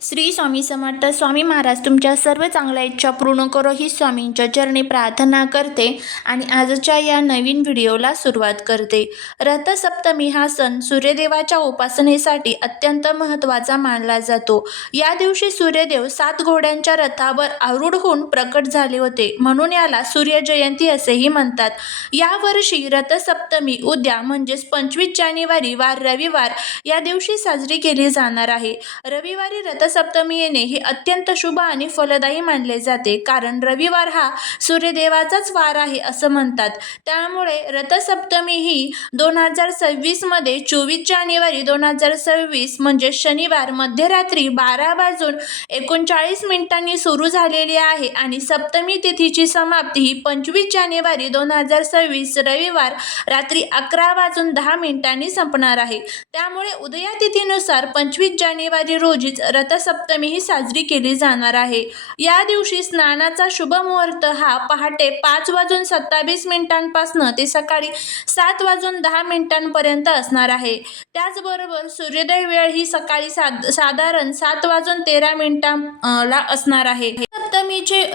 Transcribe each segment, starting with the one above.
श्री स्वामी समर्थ. स्वामी महाराज तुमच्या सर्व चांगल्या इच्छा पूर्ण करो ही स्वामींच्या चरणी प्रार्थना करते आणि आजच्या या नवीन व्हिडिओला सुरुवात करते. रथसप्तमी हा सण सूर्यदेवाच्या उपासनेसाठी अत्यंत महत्त्वाचा मानला जातो. या दिवशी सूर्यदेव 7 घोड्यांच्या रथावर आरूढ होऊन प्रकट झाले होते, म्हणून याला सूर्यजयंती असेही म्हणतात. यावर्षी रथसप्तमी उद्या म्हणजेच 25 जानेवारी वार रविवार या दिवशी साजरी केली जाणार आहे. रविवारी रथसप्तमी येणे हे अत्यंत शुभ आणि फलदायी मानले जाते, कारण रविवार हा सूर्यदेवाचाच वार आहे असं म्हणतात. त्यामुळे रथसप्तमी ही 2026 मध्ये 24 जानेवारी 2026 म्हणजे शनिवार मध्यरात्री 12:39 सुरू झालेली आहे आणि सप्तमी तिथीची समाप्ती ही 25 जानेवारी 2026 रविवार रात्री 11:10 संपणार आहे. त्यामुळे उदया तिथीनुसार 25 जानेवारी रोजीच रथसप्तमी ही साजरी केली जाणार आहे. या दिवशी स्नानाचा शुभ मुहूर्त हा पहाटे 5:27 पासून ते सकाळी 7:10 पर्यंत असणार आहे. त्याचबरोबर सूर्योदय वेळ ही सकाळी साधारण 7:13 ला असणार आहे.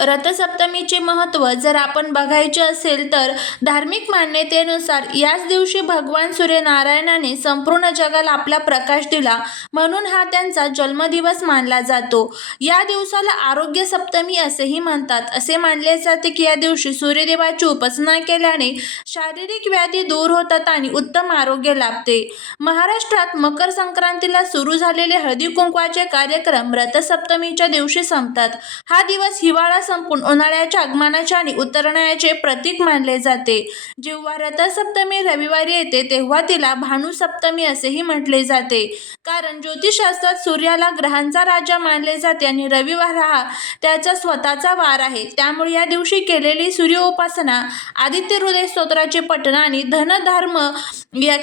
रथसप्तमीचे महत्त्व जर आपण बघायचे असेल तर धार्मिक मान्यतेनुसार याच दिवशी भगवान सूर्यनारायणाने संपूर्ण जगाला आपला प्रकाश दिला, म्हणून हा त्यांचा जन्मदिवस मानला जातो. या दिवसाला आरोग्य सप्तमी असेही म्हणतात. असे मानले जाते की या दिवशी सूर्यदेवाची उपासना केल्याने शारीरिक व्याधी दूर होतात आणि उत्तम आरोग्य लाभते. महाराष्ट्रात मकर संक्रांतीला सुरू झालेले हळदी कुंकवाचे कार्यक्रम रथसप्तमीच्या दिवशी संपतात. हा दिवस हिवाळा संपून उन्हाळ्याच्या आगमनाचे आणि उतरण्याचे प्रतीक मानले जाते. जेव्हा रथसप्तमी रविवारी येते तेव्हा तिला भानुसप्तमी असेही म्हटले जाते, कारण ज्योतिषशास्त्रात सूर्याला ग्रहांचा राजा मानले जाते आणि रविवार हा त्याचा स्वतःचा वार आहे. त्यामुळे या दिवशी केलेली सूर्योपासना, आदित्य हृदय स्तोत्राचे पठण आणि धनधर्म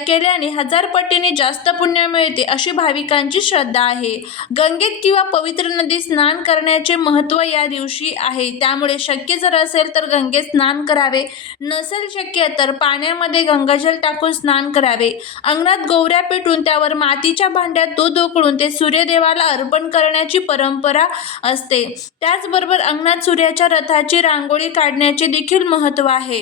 केल्याने 1000 पटीने जास्त पुण्य मिळते अशी भाविकांची श्रद्धा आहे. गंगेत किंवा पवित्र नदीत स्नान करण्याचे महत्त्व या दिवशी आहे. त्यामुळे शक्य जर असेल तर गंगेत स्नान करावे, नसेल शक्य तर पाण्यामध्ये गंगाजल टाकून स्नान करावे. अंगणात गोवऱ्या पेटून त्यावर मातीच्या भांड्यात दूध उकळून ते सूर्यदेवाला अर्पण करण्याची परंपरा असते. त्याचबरोबर अंगणात सूर्याच्या रथाची रांगोळी काढण्याचे देखील महत्त्व आहे.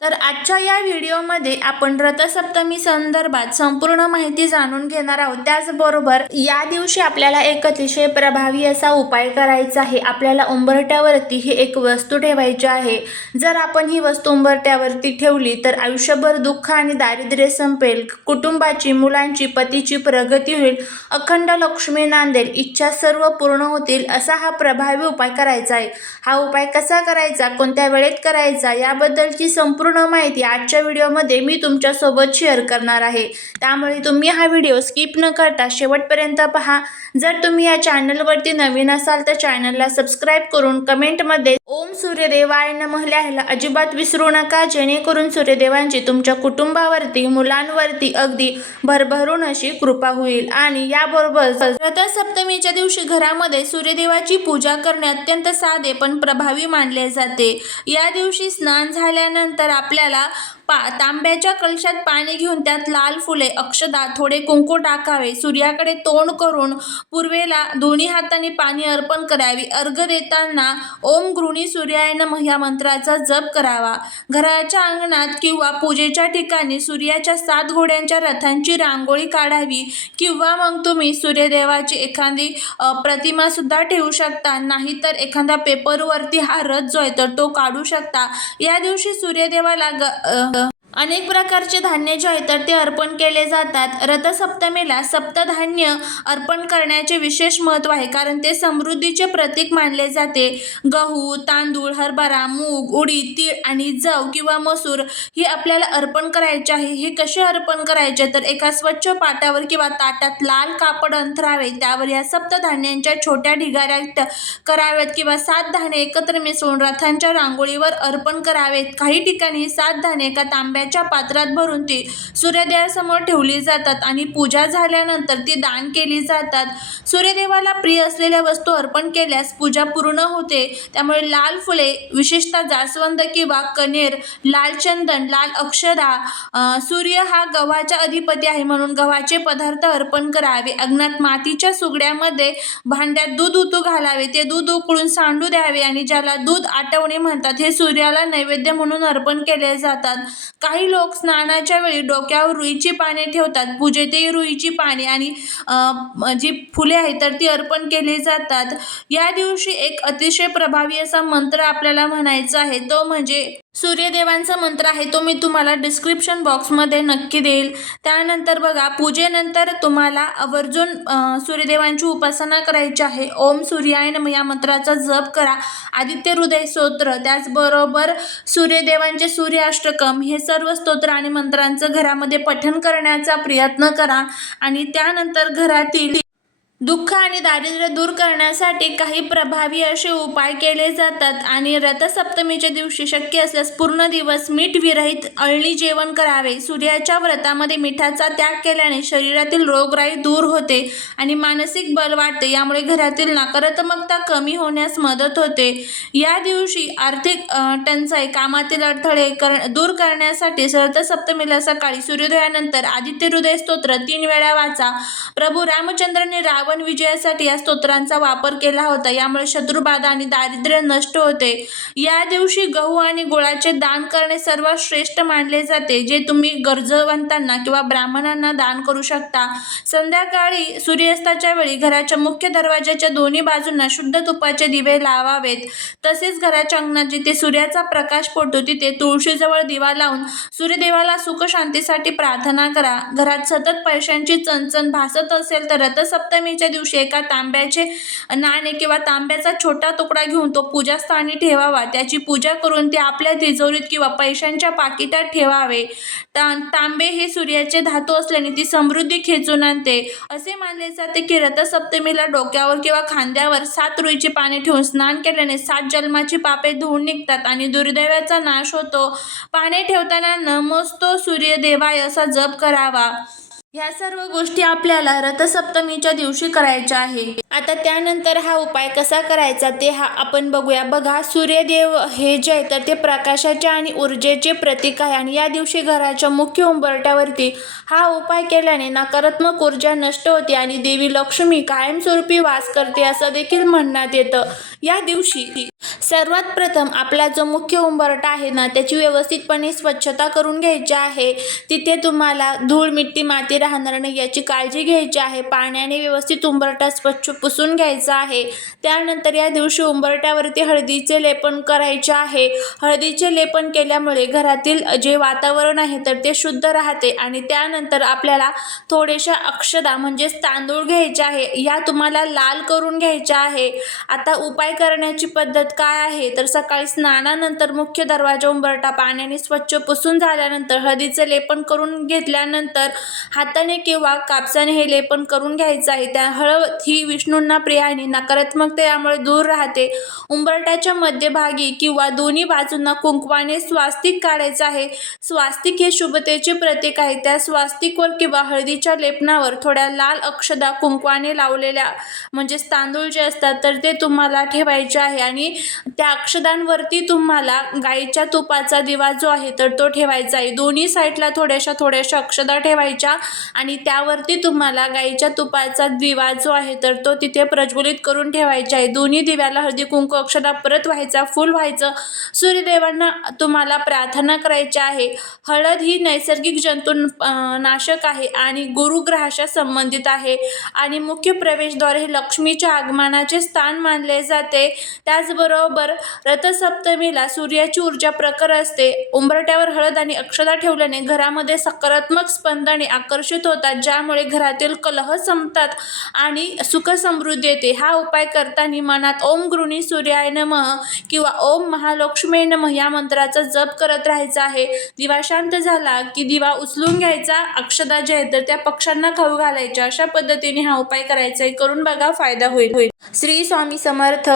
तर आजच्या या व्हिडिओमध्ये आपण रथसप्तमी संदर्भात संपूर्ण माहिती जाणून घेणार आहोत. त्याचबरोबर या दिवशी आपल्याला एक अतिशय प्रभावी असा उपाय करायचा आहे. आपल्याला उंबरठ्यावरती ही एक वस्तू ठेवायची आहे. जर आपण ही वस्तू उंबरठ्यावरती ठेवली तर आयुष्यभर दुःख आणि दारिद्र्य संपेल, कुटुंबाची, मुलांची, पतीची प्रगती होईल, अखंड लक्ष्मी नांदेल, इच्छा सर्व पूर्ण होतील असा हा प्रभावी उपाय करायचा आहे. हा उपाय कसा करायचा, कोणत्या वेळेत करायचा याबद्दलची संपूर्ण माहिती आजच्या व्हिडिओमध्ये मी तुमच्यासोबत शेअर करणार आहे. त्यामुळे तुम्ही हा व्हिडिओ स्किप न करता शेवटपर्यंत पहा. जर तुम्ही या चॅनलवरती नवीन असाल तर चॅनलला सबस्क्राईब करून कमेंटमध्ये ओम सूर्यदेवाय नमः लिहायला अजिबात विसरू नका, जेणेकरून सूर्यदेवांची तुमच्या कुटुंबावरती, मुलांवरती अगदी भरभरून अशी कृपा होईल. आणि याबरोबर रथसप्तमीच्या दिवशी घरामध्ये सूर्यदेवाची पूजा करणे अत्यंत साधे पण प्रभावी मानले जाते. या दिवशी स्नान झाल्यानंतर आपल्याला तांब्याच्या कलशात पाणी घेऊन त्यात लाल फुले, अक्षदा, थोडे कुंकू टाकावे. सूर्याकडे तोंड करून पूर्वेला दोन्ही हातांनी पाणी अर्पण करावे. अर्घ्य देताना ओम गृणी सूर्याय नमः या मंत्राचा जप करावा. घराच्या अंगणात किंवा पूजेच्या ठिकाणी सूर्याच्या 7 घोड्यांच्या रथांची रांगोळी काढावी, किंवा मग तुम्ही सूर्यदेवाची एखादी प्रतिमा सुद्धा ठेवू शकता, नाहीतर एखाद्या पेपरवरती हा रथ जो आहे तर तो काढू शकता. या दिवशी सूर्यदेवाला अनेक प्रकारचे धान्य जे आहे तर ते अर्पण केले जातात. रथसप्तमीला सप्तधान्य अर्पण करण्याचे विशेष महत्त्व आहे, कारण ते समृद्धीचे प्रतीक मानले जाते. गहू, तांदूळ, हरभरा, मूग, उडीद, तीळ आणि जव किंवा मसूर ही आपल्याला अर्पण करायचे आहे. हे कसे अर्पण करायचे तर एका स्वच्छ पाटावर किंवा ताटात लाल कापड अंथरावे. त्यावर या सप्तधान्यांच्या छोट्या ढिगाऱ्या कराव्यात किंवा 7 धान्य एकत्र मिसळून रथांच्या रांगोळीवर अर्पण करावेत. काही ठिकाणी 7 धान्य एका तांब्या पाण्याच्या पात्रात भरून ती सूर्यदेवासमोर ठेवली जातात आणि पूजा झाल्यानंतर ती दान केली जातात. सूर्यदेवाला प्रिय असलेल्या वस्तू अर्पण केल्यास पूजा पूर्ण होते. त्यामुळे लाल फुले, विशेषतः जास्वंद किंवा कण्हेर, लाल चंदन, लाल अक्षदा, सूर्य हा गव्हाचा अधिपती आहे म्हणून गव्हाचे पदार्थ अर्पण करावे. अंगणात मातीच्या सुगड्यामध्ये भांड्यात दूध उतू घालावे. ते दूध उकळून सांडू द्यावे आणि ज्याला दूध आटवणे म्हणतात, हे सूर्याला नैवेद्य म्हणून अर्पण केले जातात. काही लोक स्नानाच्या वेळी डोक्यावर रुईची पाने ठेवतात. पूजेतही रुईची पाने आणि जी फुले आहेत तर ती अर्पण केली जातात. या दिवशी एक अतिशय प्रभावी असा मंत्र आपल्याला म्हणायचा आहे, तो म्हणजे सूर्यदेवांचा मंत्र आहे. तो मी तुम्हाला डिस्क्रिप्शन बॉक्समध्ये नक्की देईल. त्यानंतर बघा, पूजेनंतर तुम्हाला आवर्जून सूर्यदेवांची उपासना करायची आहे. ओम सूर्याय नमः या मंत्राचा जप करा. आदित्य हृदय स्तोत्र, त्याचबरोबर सूर्यदेवांचे सूर्याष्टकम, हे सर्व स्तोत्र आणि मंत्रांचं घरामध्ये पठण करण्याचा प्रयत्न करा. आणि त्यानंतर घरातील दुःख आणि दारिद्र्य दूर करण्यासाठी काही प्रभावी असे उपाय केले जातात. आणि रथसप्तमीच्या दिवशी शक्य असल्यास पूर्ण दिवस मीठ विरहित अळणी जेवण करावे. सूर्याच्या व्रतामध्ये मिठाचा त्याग केल्याने शरीरातील रोगराई दूर होते आणि मानसिक बल वाढते. यामुळे घरातील नकारात्मकता कमी होण्यास मदत होते. या दिवशी आर्थिक टंचाई, कामातील अडथळे दूर करण्यासाठी रथसप्तमीला सकाळी सूर्योदयानंतर आदित्य हृदय स्तोत्र 3 वेळा वाचा. प्रभू रामचंद्रांनी रावण विजयासाठी या स्तोत्रांचा वापर केला होता. यामुळे शत्रुबाधा आणि दारिद्र्य नष्ट होते. या दिवशी गहू आणि गुळाचे दान करणे सर्वात श्रेष्ठ मानले जाते, जे तुम्ही गरजवंतांना किंवा ब्राह्मणांना दान करू शकता. संध्याकाळी सूर्यास्ताच्या वेळी घराच्या मुख्य दरवाजाच्या दोन्ही बाजूंना शुद्ध तुपाचे दिवे लावावेत. तसेच घराच्या अंगणात जिथे सूर्याचा प्रकाश पडतो तिथे तुळशीजवळ दिवा लावून सूर्यदेवाला सुख शांतीसाठी प्रार्थना करा. घरात सतत पैशांची चणचण भासत असेल तर रथसप्तमीच्या दिवशी एका तांब्याचे नाणे किंवा तांब्याचा छोटा तुकडा घेऊन तो पूजास्थानी ठेवावा. त्याची पूजा करून ते आपल्या तिजोरीत किंवा पैशांच्या पाकिटात ठेवावे. तांबे हे सूर्याचे धातू असल्याने ती समृद्धी खेचून आणते. असे मानले जाते की रथसप्तमीला डोक्यावर किंवा खांद्यावर 7 रुईची पाने ठेवून स्नान केल्याने 7 जन्माची पापे धुवून निघतात आणि दुर्दैवाचा नाश होतो. पाने ठेवताना नमोस्तो सूर्यदेवाय असा जप करावा. ह्या सर्व गोष्टी आपल्याला रथसप्तमीच्या दिवशी करायच्या आहे. आता त्यानंतर हा उपाय कसा करायचा ते आपण बघूया. बघा, सूर्यदेव हे जे आहे तर ते प्रकाशाचे आणि ऊर्जेचे प्रतीक आहे आणि या दिवशी घराच्या मुख्य उंबरठ्यावरती हा उपाय केल्याने नकारात्मक ऊर्जा नष्ट होते आणि देवी लक्ष्मी कायमस्वरूपी वास करते असं देखील म्हणण्यात येतं. या दिवशी सर्वात प्रथम आपला जो मुख्य उंबरठा आहे ना, त्याची व्यवस्थितपणे स्वच्छता करून घ्यायची आहे. तिथे तुम्हाला धूळ, मिट्टी, माती राहणार नाही याची काळजी घ्यायची आहे. पाण्याने व्यवस्थित उंबरठा स्वच्छ पुसून घ्यायचा आहे. त्यानंतर या दिवशी उंबरठ्यावरती हळदीचे लेपन करायचे आहे. हळदीचे लेपन केल्यामुळे घरातील जे वातावरण आहे तर ते शुद्ध राहते. आणि त्यानंतर आपल्याला थोडेशा अक्षदा म्हणजेच तांदूळ घ्यायचे आहे. या तुम्हाला लाल करून घ्यायच्या आहे. आता उपाय करण्याची पद्धत काय आहे तर सकाळी स्नानानंतर मुख्य दरवाजा उंबरठा पाण्याने स्वच्छ पुसून झाल्यानंतर हळदीचे लेपन करून घेतल्यानंतर हाताने किंवा कापसाने हे लेपन करून घ्यायचं आहे. त्या हळद ही विष्णूंना प्रिय आणि नकारात्मकता यामुळे दूर राहते. उंबरठ्याच्या मध्यभागी किंवा दोन्ही बाजूंना कुंकवाने स्वास्तिक काढायचं आहे. स्वास्तिक हे शुभतेचे प्रतीक आहे. त्या स्वास्तिकवर किंवा हळदीच्या लेपनावर थोड्या लाल अक्षदा कुंकवाने लावलेल्या म्हणजेच तांदूळ जे असतात तर ते तुम्हाला ठेवायचे आहे. आणि त्या अक्षदांवरती तुम्हाला गाईच्या तुपाचा दिवा जो आहे तर तो ठेवायचा आहे. दोन्ही साईडला थोड्याशा अक्षदा ठेवायच्या आणि त्यावरती तुम्हाला गाईच्या तुपाचा दिवा जो आहे तर तो तिथे प्रज्वलित करून ठेवायचा आहे. दोन्ही दिव्याला हळदी कुंकू अक्षदा परत व्हायचा, फुल व्हायचं. सूर्यदेवांना तुम्हाला प्रार्थना करायची आहे. हळद ही नैसर्गिक जंतू नाशक आहे आणि गुरुग्रहाशी संबंधित आहे आणि मुख्य प्रवेशद्वार हे लक्ष्मीच्या आगमनाचे स्थान मानले जाते. त्याचबरोबर रथसप्तमीला सूर्याची ऊर्जा प्रखर असते. उंबरठ्यावर हळद आणि अक्षदा ठेवल्याने घरामध्ये सकारात्मक स्पंदने आकर्षित होतात, ज्यामुळे घरातील कलह संपतात आणि सुख समृद्धी येते. हा उपाय करताना मनात ओम गृहिणी सूर्याय नमः किंवा ओम महालक्ष्मी नमः या मंत्राचा जप करत राहायचा आहे. दिवा शांत झाला की दिवा उचलून घ्यायचा. अक्षदा जे आहेत तर त्या पक्ष्यांना खाऊ घालायच्या. अशा पद्धतीने हा उपाय करायचा आहे. करून बघा, फायदा होईल. श्री स्वामी समर्थ.